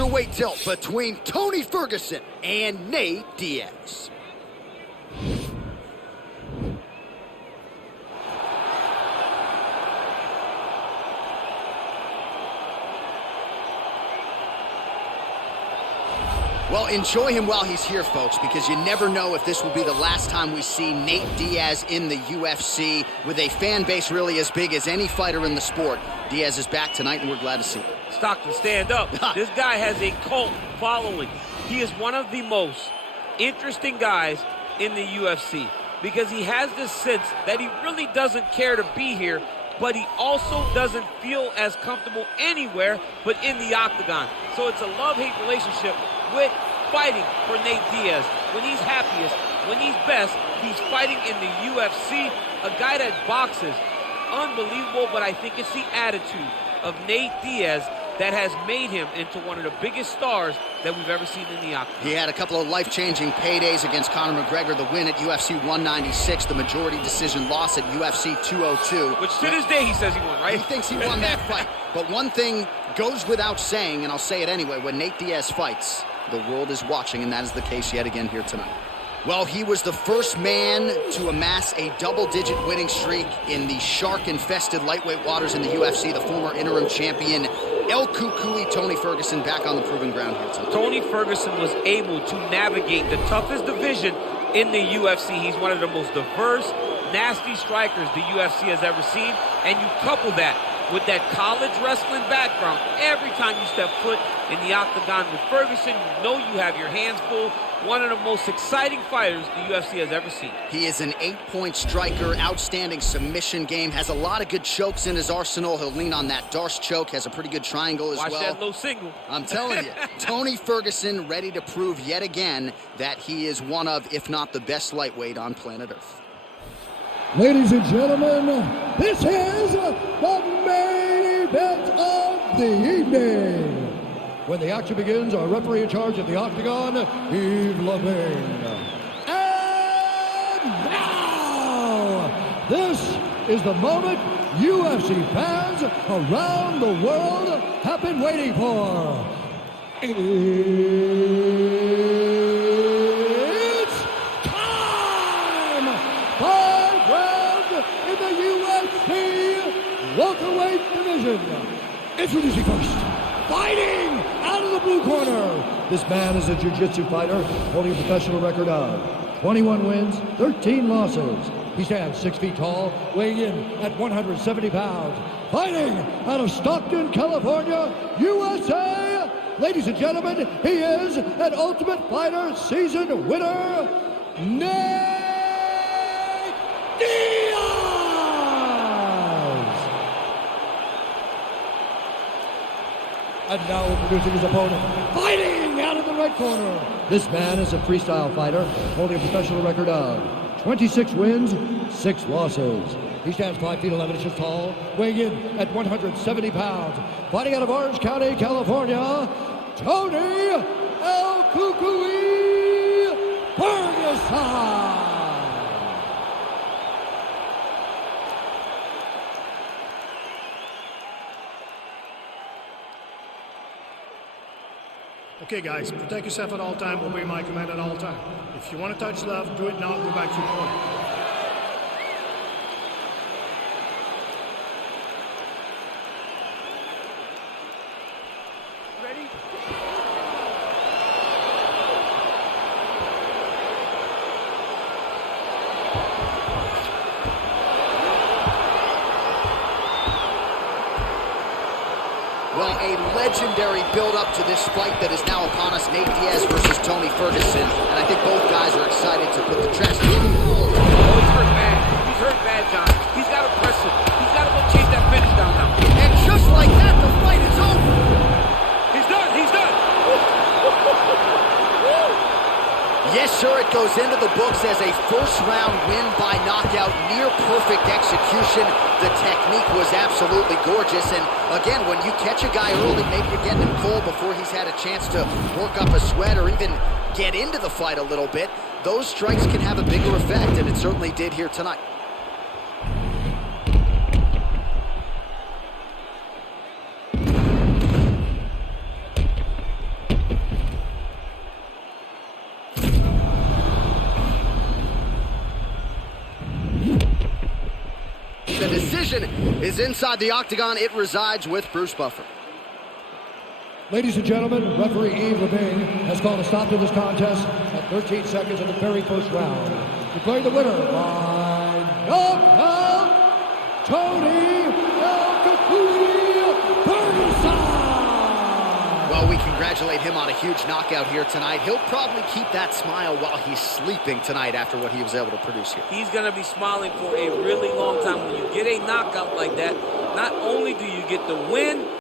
welterweight tilt between Tony Ferguson and Nate Diaz. Well, enjoy him while he's here, folks, because you never know if this will be the last time we see Nate Diaz in the UFC. With a fan base really as big as any fighter in the sport, Diaz is back tonight, and we're glad to see it. Stockton, stand up. This guy has a cult following. He is one of the most interesting guys in the UFC because he has this sense that he really doesn't care to be here, but he also doesn't feel as comfortable anywhere but in the octagon. So it's a love-hate relationship with fighting for Nate Diaz. When he's happiest, when he's best, he's fighting in the UFC. A guy that boxes, unbelievable, but I think it's the attitude of Nate Diaz that has made him into one of the biggest stars that we've ever seen in the octagon. He had a couple of life-changing paydays against Conor McGregor, the win at UFC 196, the majority decision loss at UFC 202. Which to this day he says he won, right? He thinks he won that fight. But one thing goes without saying, and I'll say it anyway, when Nate Diaz fights, the world is watching, and that is the case yet again here tonight. Well, he was the first man to amass a double-digit winning streak in the shark-infested lightweight waters in the UFC, the former interim champion, El Cucuy Tony Ferguson, back on the proving ground here tonight. Tony Ferguson was able to navigate the toughest division in the UFC. He's one of the most diverse, nasty strikers the UFC has ever seen, and you couple that with that college wrestling background. Every time you step foot in the octagon with Ferguson, you know you have your hands full. One of the most exciting fighters the UFC has ever seen. He is an 8-point striker, outstanding submission game, has a lot of good chokes in his arsenal. He'll lean on that Darce choke, has a pretty good triangle as well. Watch that low single. I'm telling you, Tony Ferguson ready to prove yet again that he is one of, if not the best lightweight on planet Earth. Ladies and gentlemen, this is the main event of the evening. When the action begins, our referee in charge of the octagon, Yves Levine. And now, this is the moment UFC fans around the world have been waiting for. It's time! 5 rounds in the UFC welterweight division. Introducing first, fighting out of the blue corner. This man is a jiu-jitsu fighter holding a professional record of 21 wins, 13 losses. He stands 6 feet tall, weighing in at 170 pounds. Fighting out of Stockton, California, USA. Ladies and gentlemen, he is an Ultimate Fighter season winner, Nate Diaz. And now introducing his opponent, fighting out of the right corner. This man is a freestyle fighter, holding a professional record of 26 wins, 6 losses. He stands 5 feet 11 inches tall, weighing in at 170 pounds. Fighting out of Orange County, California, Tony El Cucuy Ferguson. Okay, guys, protect yourself at all time, obey my command at all time. If you want to touch left, do it now, go back to your corner. Ready? Well, a legendary build-up to this fight that is now upon us, Nate Diaz versus Tony Ferguson. And I think both guys are excited to put the dress. Oh, he's hurt bad. He's hurt bad, John. He's got to press him. He's got to go chase that finish down now. And just like that, the fight is over. He's done. He's done. Yes, sir, it goes into the books as a first-round win by knockout, near-perfect execution. The technique was absolutely gorgeous, and again, when you catch a guy early, maybe you're getting him cold before he's had a chance to work up a sweat or even get into the fight a little bit, those strikes can have a bigger effect, and it certainly did here tonight. decision is inside the octagon. It resides with Bruce Buffer. Ladies and gentlemen, referee Yves Levine has called a stop to this contest at 13 seconds of the very first round. Declaring the winner by knockout, Tony Ferguson! Well, we congratulate him on a huge knockout here tonight. He'll probably keep that smile while he's sleeping tonight after what he was able to produce here. He's going to be smiling for a really long time. When you get a knockout like that, not only do you get the win,